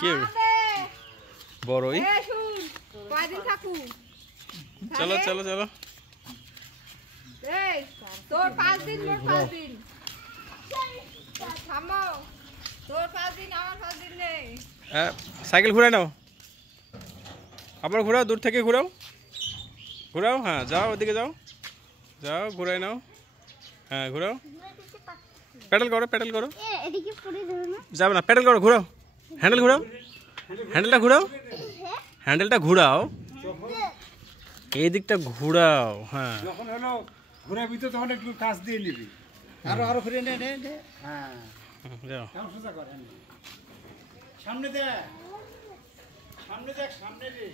কি বড়ই চলো চলো চলো তোর 5 দিন মোর 5 দিন থামো তোর 5 দিন আমার 5 দিন নেই সাইকেল ঘুরে নাও আবার ঘোরাও দূর থেকে ঘোরাও ঘোরাও হ্যাঁ যাও ওদিকে যাও যাও ঘুরাই নাও হ্যাঁ ঘোরাও প্যাডেল করো যাবে না প্যাডেল করো ঘোরাও হ্যান্ডেল ঘোরাও হ্যান্ডেলটা ঘোরাও এই দিকটা ঘোরাও হ্যাঁ যখন হলো ঘোরাবি তো তখন একটু কাজ দিয়ে নিবি আরো ঘুরে নে হ্যাঁ যাও সোজা কর সামনে দেখ রে